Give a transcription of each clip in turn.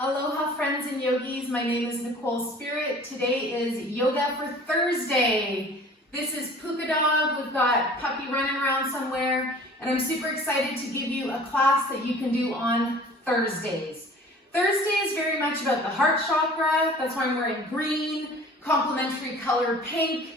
Aloha friends and yogis, my name is Nicole Spirit. Today is Yoga for Thursday. This is Puka Dog, we've got Puppy running around somewhere, and I'm super excited to give you a class that you can do on Thursdays. Thursday is very much about the heart chakra, that's why I'm wearing green, complementary color pink,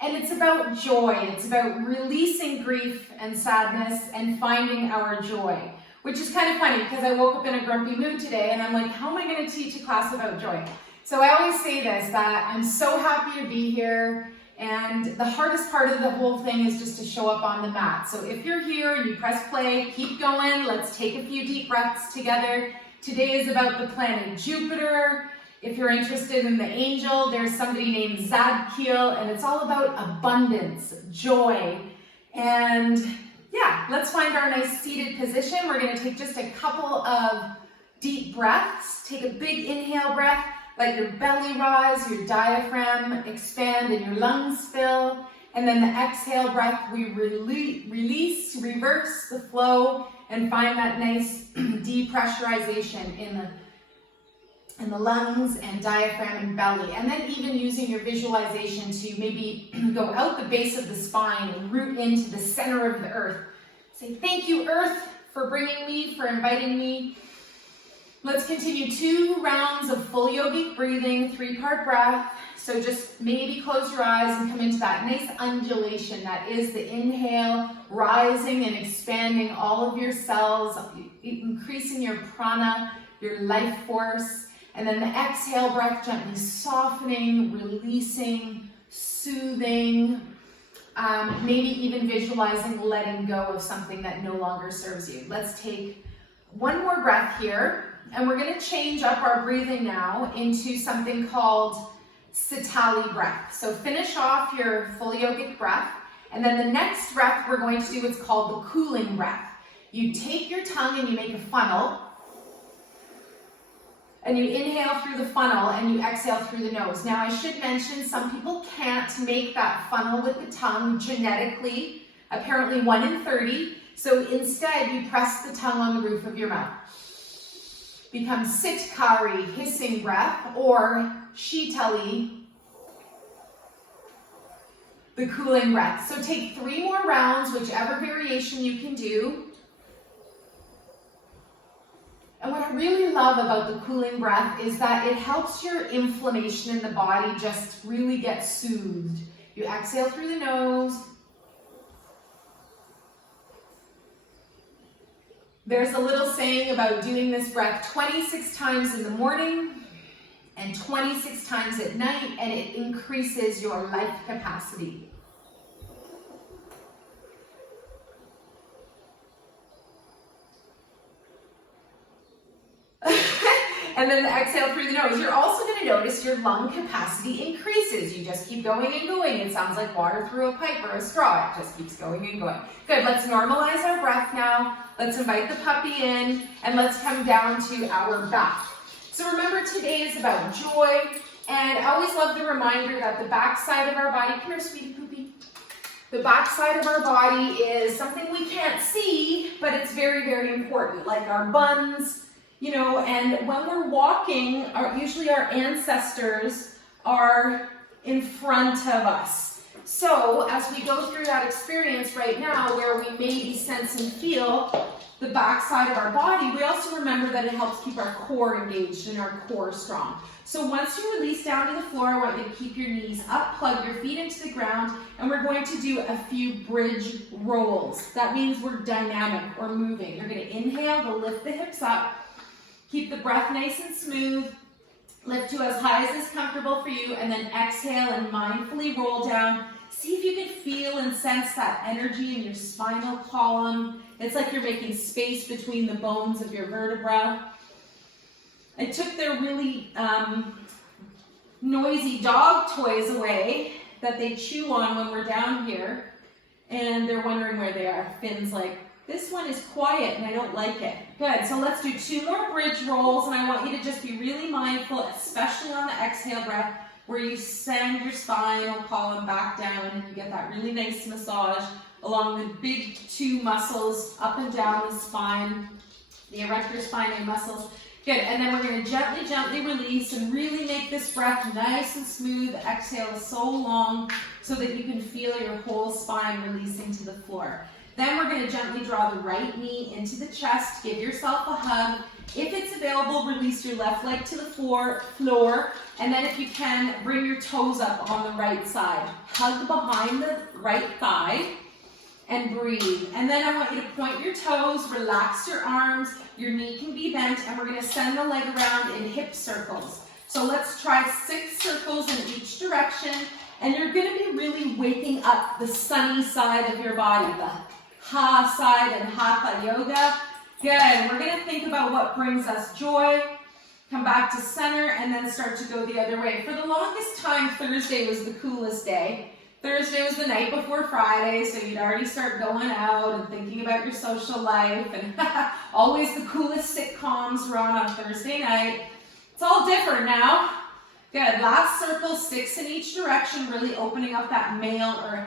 and it's about joy. It's about releasing grief and sadness and finding our joy. Which is kind of funny because I woke up in a grumpy mood today and I'm like, how am I going to teach a class about joy? So I always say this, that I'm so happy to be here, and the hardest part of the whole thing is just to show up on the mat. So if you're here and you press play, keep going. Let's take a few deep breaths together. Today is about the planet Jupiter. If you're interested in the angel, there's somebody named Zadkiel, and it's all about abundance, joy, and yeah, let's find our nice seated position. We're going to take just a couple of deep breaths. Take a big inhale breath, let your belly rise, your diaphragm expand, and your lungs fill. And then the exhale breath, we release, reverse the flow, and find that nice depressurization in the lungs and diaphragm and belly. And then even using your visualization to maybe go out the base of the spine and root into the center of the earth. Say, thank you, Earth, for bringing me, for inviting me. Let's continue 2 rounds of full yogic breathing, 3-part breath. So just maybe close your eyes and come into that nice undulation. That is the inhale, rising and expanding all of your cells, increasing your prana, your life force. And then the exhale breath, gently softening, releasing, soothing, maybe even visualizing letting go of something that no longer serves you. Let's take one more breath here, and we're going to change up our breathing now into something called Sitali breath. So finish off your full yogic breath, and then the next breath we're going to do what's called the cooling breath. You take your tongue and you make a funnel, and you inhale through the funnel and you exhale through the nose. Now I should mention, some people can't make that funnel with the tongue genetically, apparently 1 in 30. So instead you press the tongue on the roof of your mouth. Become Sitkari, hissing breath, or Shitali, the cooling breath. So take 3 more rounds, whichever variation you can do. And what I really love about the cooling breath is that it helps your inflammation in the body just really get soothed. You exhale through the nose. There's a little saying about doing this breath 26 times in the morning and 26 times at night, and it increases your life capacity. And then the exhale through the nose. You're also going to notice your lung capacity increases. You just keep going and going. It sounds like water through a pipe or a straw. It just keeps going and going. Good, let's normalize our breath now. Let's invite the puppy in, and let's come down to our back. So remember, today is about joy, and I always love the reminder that the back side of our body, come here, sweetie poopy. The back side of our body is something we can't see, but it's very, very important, like our buns. You know, and when we're walking, usually our ancestors are in front of us. So as we go through that experience right now, where we maybe sense and feel the back side of our body, we also remember that it helps keep our core engaged and our core strong. So once you release down to the floor, I want you to keep your knees up, plug your feet into the ground, and we're going to do a few bridge rolls. That means we're dynamic or moving. You're going to inhale to lift the hips up. Keep the breath nice and smooth. Lift to as high as is comfortable for you, and then exhale and mindfully roll down. See if you can feel and sense that energy in your spinal column. It's like you're making space between the bones of your vertebra. I took their really noisy dog toys away that they chew on when we're down here, and they're wondering where they are. Finn's like, this one is quiet and I don't like it. Good, so let's do 2 more bridge rolls, and I want you to just be really mindful, especially on the exhale breath, where you send your spinal column back down and you get that really nice massage along the big 2 muscles up and down the spine, the erector spinae muscles. Good, and then we're going to gently, gently release and really make this breath nice and smooth. Exhale so long so that you can feel your whole spine releasing to the floor. Then we're going to gently draw the right knee into the chest. Give yourself a hug. If it's available, release your left leg to the floor. And then if you can, bring your toes up on the right side. Hug behind the right thigh and breathe. And then I want you to point your toes, relax your arms. Your knee can be bent, and we're going to send the leg around in hip circles. So let's try 6 circles in each direction. And you're going to be really waking up the sunny side of your body, the Ha side and Hatha yoga. Good. We're going to think about what brings us joy. Come back to center and then start to go the other way. For the longest time, Thursday was the coolest day. Thursday was the night before Friday, so you'd already start going out and thinking about your social life. And always the coolest sitcoms were on Thursday night. It's all different now. Good. Last circle, 6 in each direction, really opening up that male or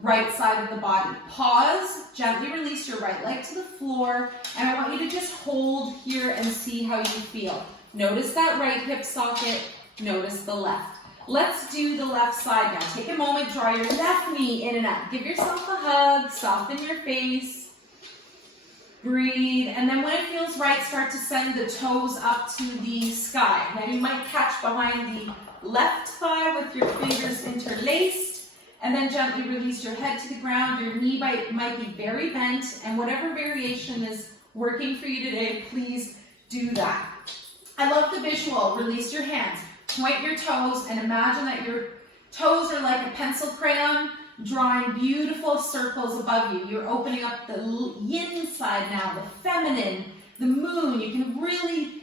right side of the body. Pause, gently release your right leg to the floor, and I want you to just hold here and see how you feel. Notice that right hip socket, notice the left. Let's do the left side now. Take a moment, draw your left knee in and out. Give yourself a hug, soften your face. Breathe, and then when it feels right, start to send the toes up to the sky. Now you might catch behind the left thigh with your fingers interlaced. And then gently release your head to the ground. Your knee might be very bent, and whatever variation is working for you today, please do that. I love the visual. Release your hands. Point your toes and imagine that your toes are like a pencil crayon, drawing beautiful circles above you. You're opening up the yin side now, the feminine, the moon. You can really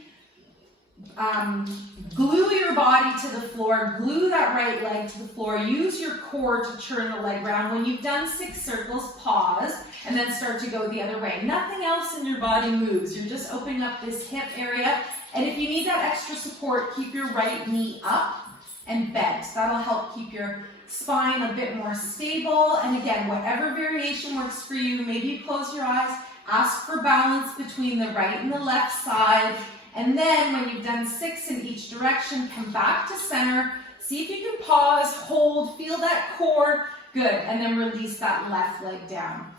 glue your body to the floor, glue that right leg to the floor, use your core to turn the leg around. When you've done 6 circles, pause, and then start to go the other way. Nothing else in your body moves. You're just opening up this hip area, and if you need that extra support, keep your right knee up and bent. That'll help keep your spine a bit more stable, and again, whatever variation works for you, maybe you close your eyes, ask for balance between the right and the left side. And then when you've done 6 in each direction, come back to center. See if you can pause, hold, feel that core. Good. And then release that left leg down.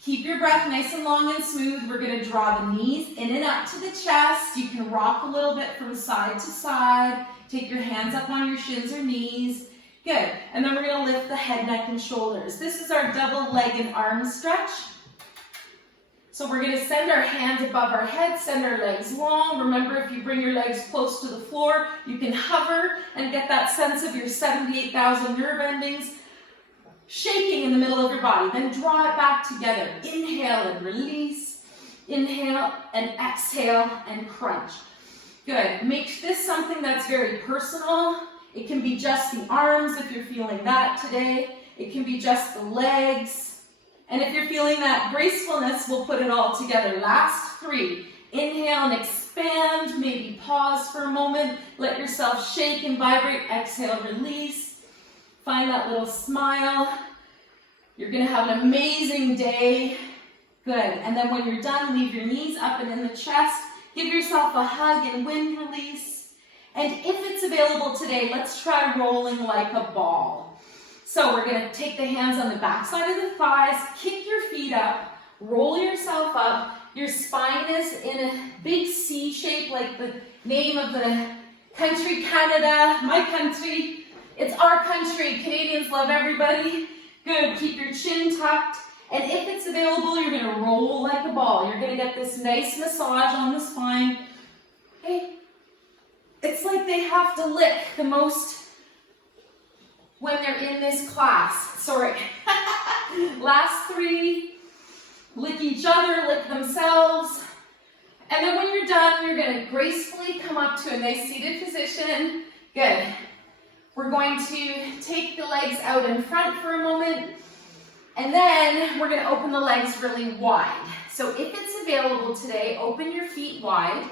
Keep your breath nice and long and smooth. We're going to draw the knees in and up to the chest. You can rock a little bit from side to side. Take your hands up on your shins or knees. Good. And then we're going to lift the head, neck, and shoulders. This is our double leg and arm stretch. So we're going to send our hands above our head, send our legs long. Remember, if you bring your legs close to the floor, you can hover and get that sense of your 78,000 nerve endings shaking in the middle of your body. Then draw it back together. Inhale and release. Inhale and exhale and crunch. Good. Make this something that's very personal. It can be just the arms if you're feeling that today. It can be just the legs. And if you're feeling that gracefulness, we'll put it all together. Last 3. Inhale and expand. Maybe pause for a moment. Let yourself shake and vibrate. Exhale, release. Find that little smile. You're going to have an amazing day. Good. And then when you're done, leave your knees up and in the chest. Give yourself a hug and wind release. And if it's available today, let's try rolling like a ball. So we're going to take the hands on the back side of the thighs, kick your feet up, roll yourself up. Your spine is in a big C shape like the name of the country, Canada, my country. It's our country. Canadians love everybody. Good. Keep your chin tucked. And if it's available, you're going to roll like a ball. You're going to get this nice massage on the spine. Hey, it's like they have to lick the most when they're in this class. Sorry. Last 3, lick each other, lick themselves. And then when you're done, you're going to gracefully come up to a nice seated position. Good. We're going to take the legs out in front for a moment. And then we're going to open the legs really wide. So if it's available today, open your feet wide.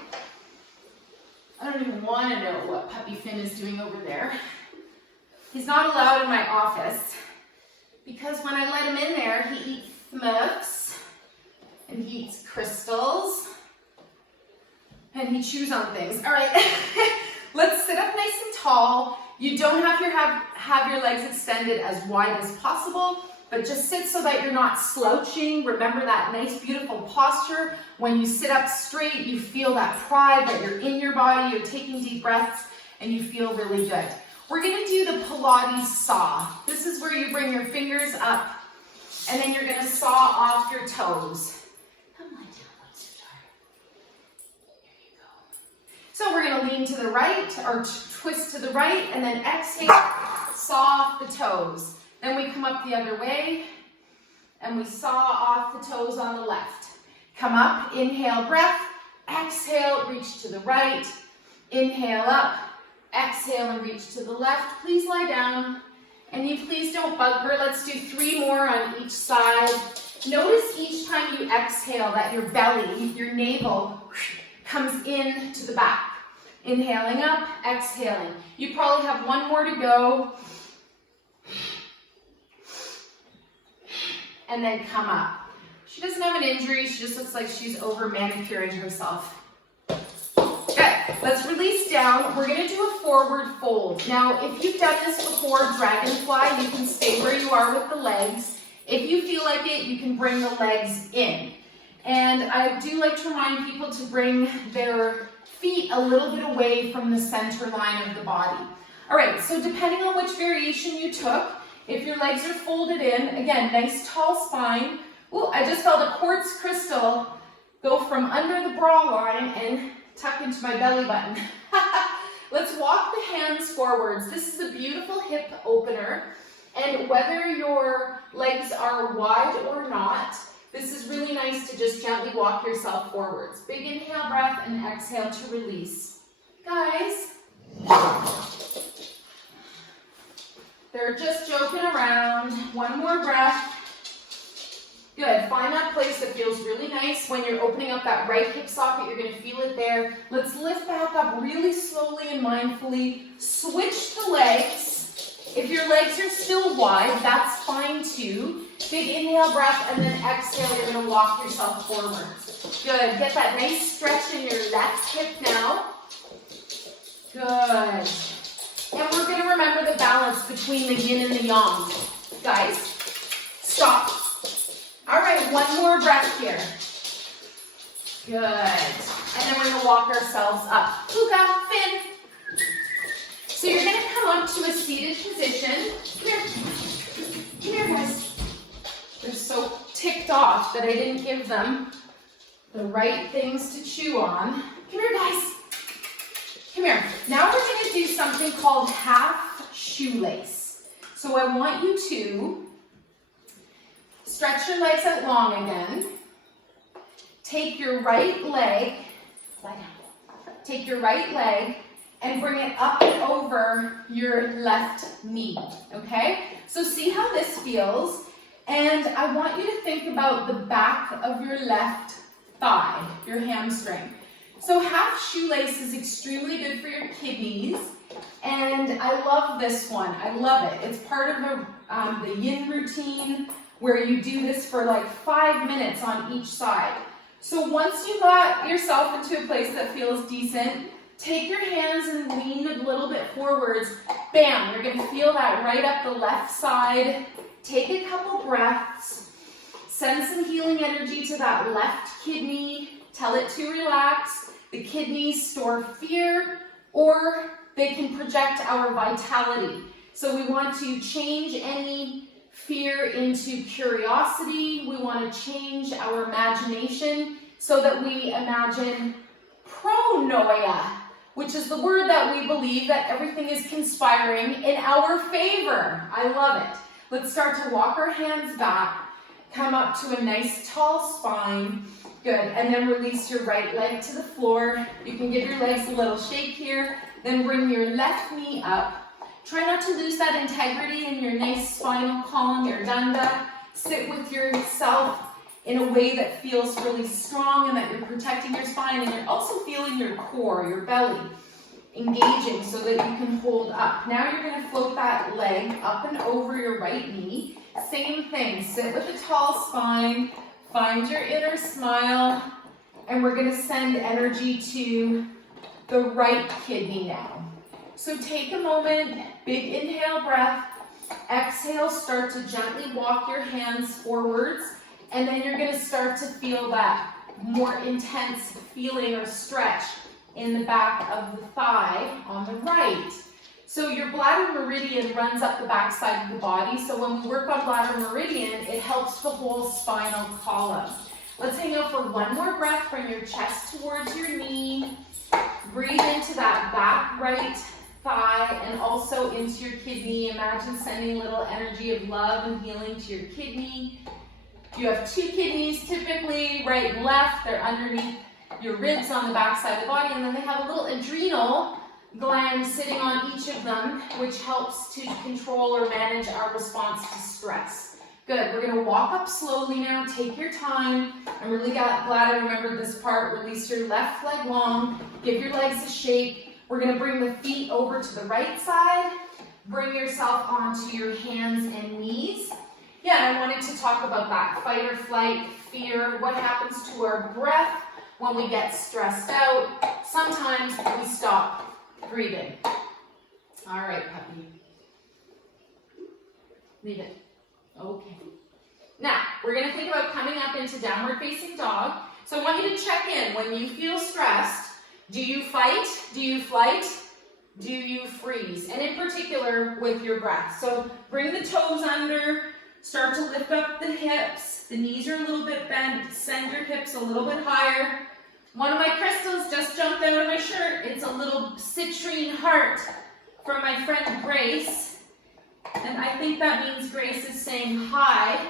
I don't even want to know what Puppy Finn is doing over there. He's not allowed in my office because when I let him in there, he eats Smurfs and he eats crystals And he chews on things. All right, let's sit up nice and tall. You don't have to have your legs extended as wide as possible, but just sit so that you're not slouching. Remember that nice, beautiful posture. When you sit up straight, you feel that pride that you're in your body, you're taking deep breaths, and you feel really good. We're gonna do the Pilates saw. This is where you bring your fingers up, and then you're gonna saw off your toes. Come on down, sweetheart. Here you go. So we're gonna lean to the right, or twist to the right, and then exhale, saw off the toes. Then we come up the other way, and we saw off the toes on the left. Come up, inhale, breath, exhale, reach to the right, inhale up, exhale and reach to the left. Please lie down, and you please don't bugger. Let's do 3 more on each side. Notice each time you exhale that your belly, your navel, comes in to the back. Inhaling up, exhaling. You probably have 1 more to go. And then come up. She doesn't have an injury, she just looks like she's over manicuring herself. Good, let's release down. We're gonna do a forward fold. Now, if you've done this before, dragonfly, you can stay where you are with the legs. If you feel like it, you can bring the legs in. And I do like to remind people to bring their feet a little bit away from the center line of the body. All right, so depending on which variation you took, if your legs are folded in, again, nice tall spine. Ooh, I just felt a quartz crystal go from under the bra line and tuck into my belly button. Let's walk the hands forwards. This is a beautiful hip opener. And whether your legs are wide or not, this is really nice to just gently walk yourself forwards. Big inhale breath and exhale to release. Guys, they're just joking around. 1 more breath. Good, find that place that feels really nice. When you're opening up that right hip socket, you're gonna feel it there. Let's lift back up really slowly and mindfully. Switch the legs. If your legs are still wide, that's fine too. Big inhale breath, and then exhale, you're gonna walk yourself forwards. Good, get that nice stretch in your left hip now. Good. And we're going to remember the balance between the yin and the yang. Guys, stop. All right, 1 more breath here. Good. And then we're going to walk ourselves up. Puka, fin. So you're going to come up to a seated position. Come here. Come here, guys. They're so ticked off that I didn't give them the right things to chew on. Come here, guys. Come here. Now we're going to do something called half shoelace. So I want you to stretch your legs out long again. Take your right leg, lie down. Take your right leg and bring it up and over your left knee, okay? So see how this feels. And I want you to think about the back of your left thigh, your hamstring. So half shoelace is extremely good for your kidneys, and I love this one. I love it. It's part of the yin routine where you do this for like 5 minutes on each side. So once you got yourself into a place that feels decent, take your hands and lean a little bit forwards. Bam, you're gonna feel that right up the left side. Take a couple breaths. Send some healing energy to that left kidney. Tell it to relax. The kidneys store fear, or they can project our vitality. So we want to change any fear into curiosity. We want to change our imagination so that we imagine pronoia, which is the word that we believe that everything is conspiring in our favor. I love it. Let's start to walk our hands back, come up to a nice tall spine. Good, and then release your right leg to the floor. You can give your legs a little shake here, then bring your left knee up. Try not to lose that integrity in your nice spinal column, your danda. Sit with yourself in a way that feels really strong and that you're protecting your spine, and you're also feeling your core, your belly, engaging so that you can hold up. Now you're going to float that leg up and over your right knee. Same thing, sit with a tall spine. Find your inner smile, and we're gonna send energy to the right kidney now. So take a moment, big inhale breath, exhale, start to gently walk your hands forwards, and then you're gonna start to feel that more intense feeling or stretch in the back of the thigh on the right. So your bladder meridian runs up the back side of the body, so when we work on bladder meridian, it helps the whole spinal column. Let's hang out for one more breath. Bring your chest towards your knee. Breathe into that back right thigh and also into your kidney. Imagine sending a little energy of love and healing to your kidney. You have two kidneys typically, right and left. They're underneath your ribs on the back side of the body, and then they have a little adrenal gland sitting on each of them, which helps to control or manage our response to stress. Good, we're gonna walk up slowly now, take your time. I'm really glad I remembered this part. Release your left leg long, give your legs a shake. We're gonna bring the feet over to the right side. Bring yourself onto your hands and knees. Yeah, and I wanted to talk about that fight or flight, fear, what happens to our breath when we get stressed out. Sometimes we stop breathing. All right, puppy. Leave it. Okay. Now, we're going to think about coming up into downward facing dog. So I want you to check in. When you feel stressed, do you fight? Do you flight? Do you freeze? And in particular, with your breath. So bring the toes under. Start to lift up the hips. The knees are a little bit bent. Send your hips a little bit higher. One of my crystals just jumped out of my shirt. It's a little citrine heart from my friend Grace. And I think that means Grace is saying hi.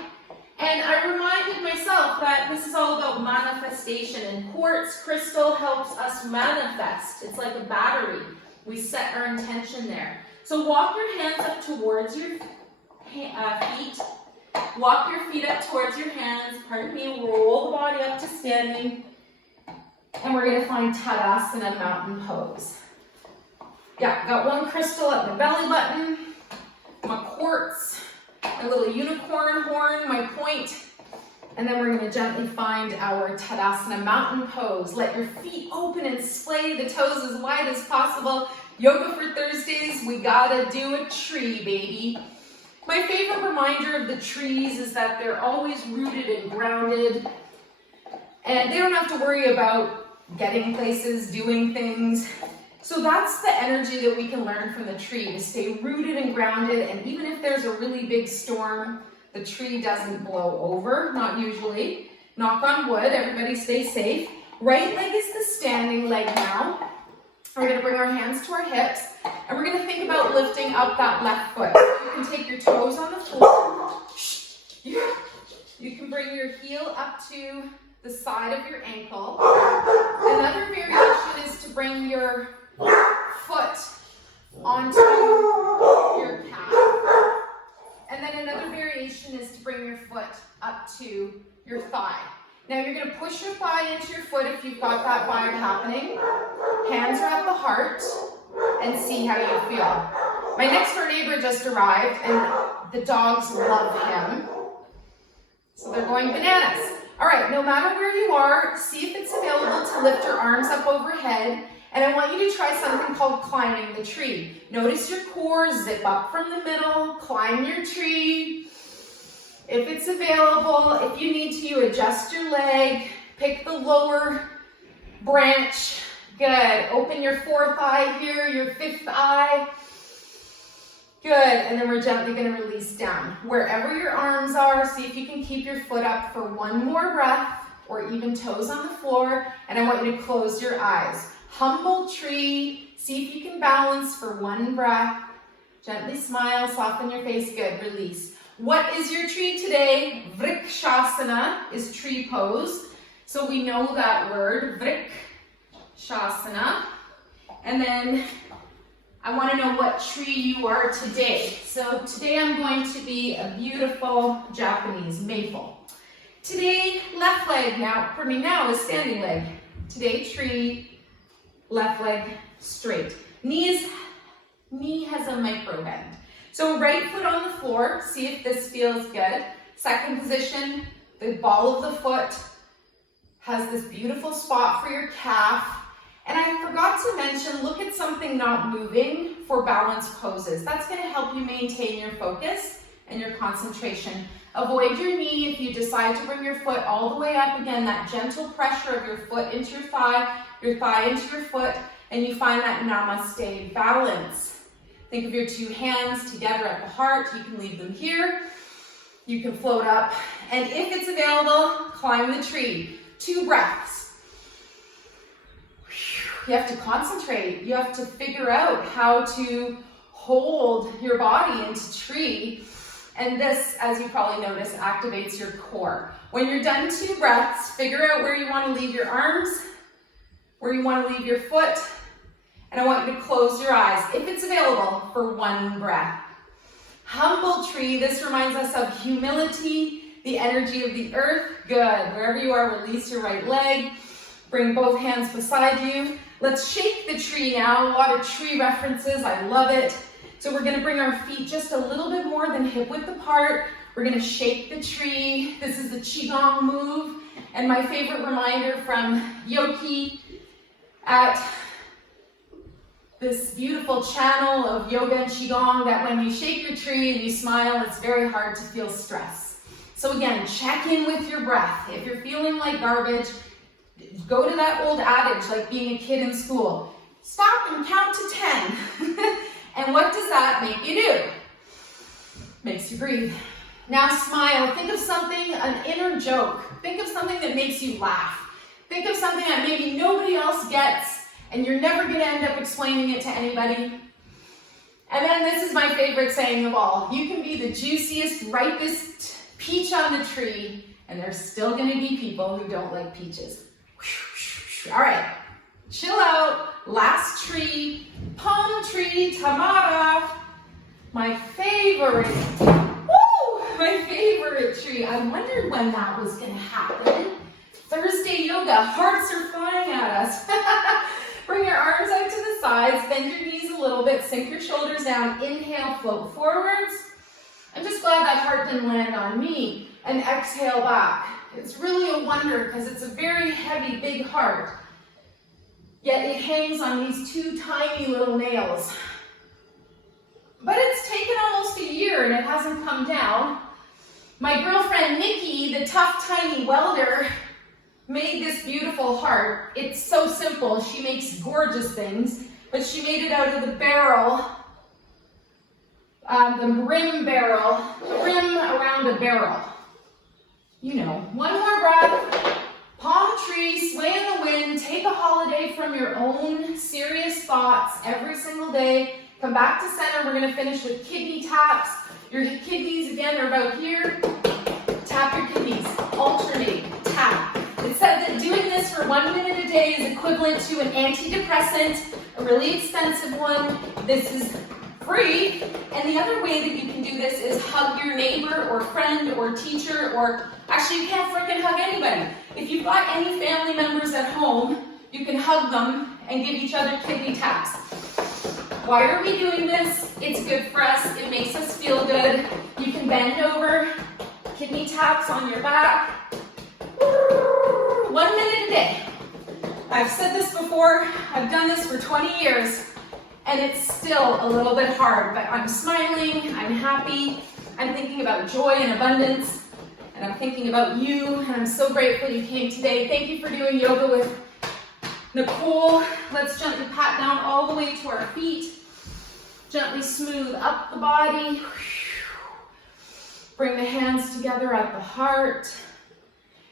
And I reminded myself that this is all about manifestation, and quartz crystal helps us manifest. It's like a battery. We set our intention there. So walk your hands up towards your feet. Walk your feet up towards your hands. Pardon me, roll the body up to standing. And we're going to find Tadasana mountain pose. Yeah, got one crystal at my belly button, my quartz, a little unicorn horn, my point, and then we're going to gently find our Tadasana mountain pose. Let your feet open and splay the toes as wide as possible. Yoga for Thursdays, we gotta do a tree, baby. My favorite reminder of the trees is that they're always rooted and grounded, and they don't have to worry about getting places, doing things. So that's the energy that we can learn from the tree, to stay rooted and grounded, and even if there's a really big storm, the tree doesn't blow over, not usually. Knock on wood, everybody stay safe. Right leg is the standing leg now. We're gonna bring our hands to our hips, and we're gonna think about lifting up that left foot. You can take your toes on the floor. You can bring your heel up to the side of your ankle. Another variation is to bring your foot onto your calf. And then another variation is to bring your foot up to your thigh. Now you're going to push your thigh into your foot if you've got that vibe happening. Hands are at the heart, and see how you feel. My next door neighbor just arrived, and the dogs love him. So they're going bananas. All right, no matter where you are, see if it's available to lift your arms up overhead. And I want you to try something called climbing the tree. Notice your core, zip up from the middle, climb your tree. If it's available, if you need to, you adjust your leg, pick the lower branch. Good, open your fourth eye here, your fifth eye. Good, and then we're gently gonna release down. Wherever your arms are, see if you can keep your foot up for one more breath, or even toes on the floor, and I want you to close your eyes. Humble tree, see if you can balance for one breath. Gently smile, soften your face, good, release. What is your tree today? Vrikshasana is tree pose. So we know that word, Vrikshasana. And then I want to know what tree you are today. So today I'm going to be a beautiful Japanese maple. Today, left leg now is standing leg. Today, tree, left leg straight. Knee has a micro bend. So right foot on the floor, see if this feels good. Second position, the ball of the foot has this beautiful spot for your calf. And I forgot to mention, look at something not moving for balance poses. That's going to help you maintain your focus and your concentration. Avoid your knee if you decide to bring your foot all the way up. Again, that gentle pressure of your foot into your thigh into your foot, and you find that namaste balance. Think of your two hands together at the heart. You can leave them here. You can float up. And if it's available, climb the tree. 2 breaths. You have to concentrate. You have to figure out how to hold your body into tree. And this, as you probably notice, activates your core. When you're done 2 breaths, figure out where you want to leave your arms, where you want to leave your foot, and I want you to close your eyes, if it's available, for 1 breath. Humble tree. This reminds us of humility, the energy of the earth. Good. Wherever you are, release your right leg. Bring both hands beside you. Let's shake the tree now. A lot of tree references. I love it. So we're going to bring our feet just a little bit more than hip width apart. We're going to shake the tree. This is the Qigong move. And my favorite reminder from Yoki at this beautiful channel of yoga and Qigong, that when you shake your tree and you smile, it's very hard to feel stress. So again, check in with your breath. If you're feeling like garbage, go to that old adage, like being a kid in school. Stop and count to 10. And what does that make you do? Makes you breathe. Now smile. Think of something, an inner joke. Think of something that makes you laugh. Think of something that maybe nobody else gets, and you're never going to end up explaining it to anybody. And then this is my favorite saying of all. You can be the juiciest, ripest peach on the tree, and there's still going to be people who don't like peaches. All right, chill out. Last tree, palm tree, Tamara. My favorite, my favorite tree. I wondered when that was going to happen. Thursday yoga, hearts are flying at us. Bring your arms out to the sides, bend your knees a little bit, sink your shoulders down, inhale, float forwards. I'm just glad that heart didn't land on me. And exhale back. It's really a wonder because it's a very heavy, big heart. Yet it hangs on these 2 tiny little nails. But it's taken almost a year and it hasn't come down. My girlfriend Nikki, the tough, tiny welder, made this beautiful heart. It's so simple. She makes gorgeous things, but she made it out of the barrel, the rim barrel, rim around a barrel. You know, 1 more breath. Palm tree, sway in the wind. Take a holiday from your own serious thoughts every single day. Come back to center. We're going to finish with kidney taps. Your kidneys, again, are about here. Tap your kidneys. Alternate. Tap. It said that doing this for 1 minute a day is equivalent to an antidepressant, a really expensive one. This is free. And the other way that you can do this is hug your neighbor or friend or teacher, or actually you can't freaking hug anybody. If you've got any family members at home, you can hug them and give each other kidney taps. Why are we doing this? It's good for us. It makes us feel good. You can bend over, kidney taps on your back. 1 minute a day. I've said this before. I've done this for 20 years. And it's still a little bit hard, but I'm smiling, I'm happy, I'm thinking about joy and abundance, and I'm thinking about you, and I'm so grateful you came today. Thank you for doing yoga with Nicole. Let's gently pat down all the way to our feet. Gently smooth up the body. Bring the hands together at the heart.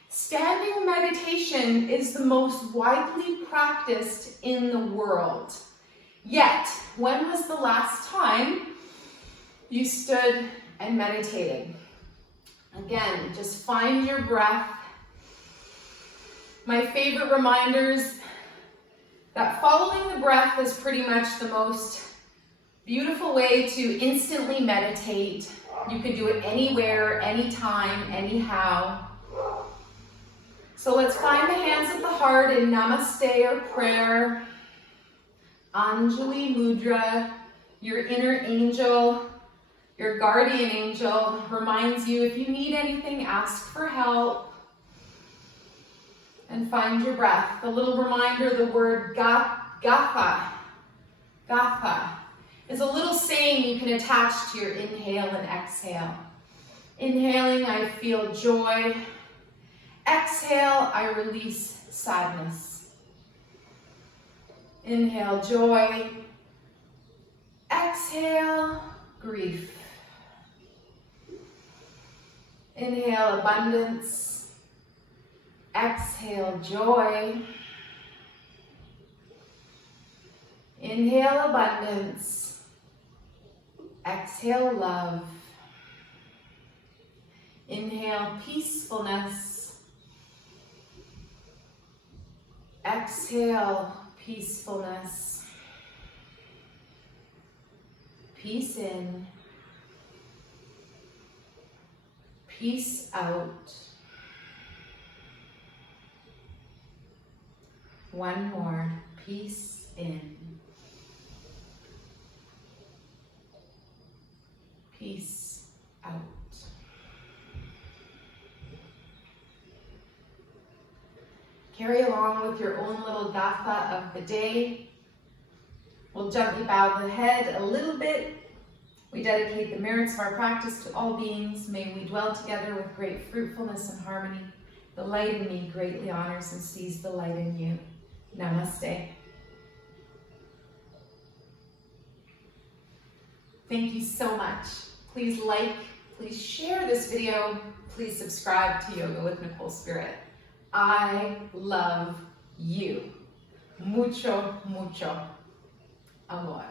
Standing meditation is the most widely practiced in the world. Yet, when was the last time you stood and meditated? Again, just find your breath. My favorite reminders that following the breath is pretty much the most beautiful way to instantly meditate. You can do it anywhere, anytime, anyhow. So let's find the hands at the heart in Namaste or prayer. Anjali Mudra, your inner angel, your guardian angel, reminds you if you need anything, ask for help. and find your breath. A little reminder, the word gatha is a little saying you can attach to your inhale and exhale. Inhaling, I feel joy. Exhale, I release sadness. Inhale, joy. Exhale, grief. Inhale, abundance. Exhale, joy. Inhale, abundance. Exhale, love. Inhale, peacefulness. Exhale, peacefulness. Peace in. Peace out. One more. Peace in. Peace out. Carry along with your own little gatha of the day. We'll gently bow the head a little bit. We dedicate the merits of our practice to all beings. May we dwell together with great fruitfulness and harmony. The light in me greatly honors and sees the light in you. Namaste. Thank you so much. Please like, please share this video. Please subscribe to Yoga with Nicole Spirit. I love you. Mucho, mucho amor.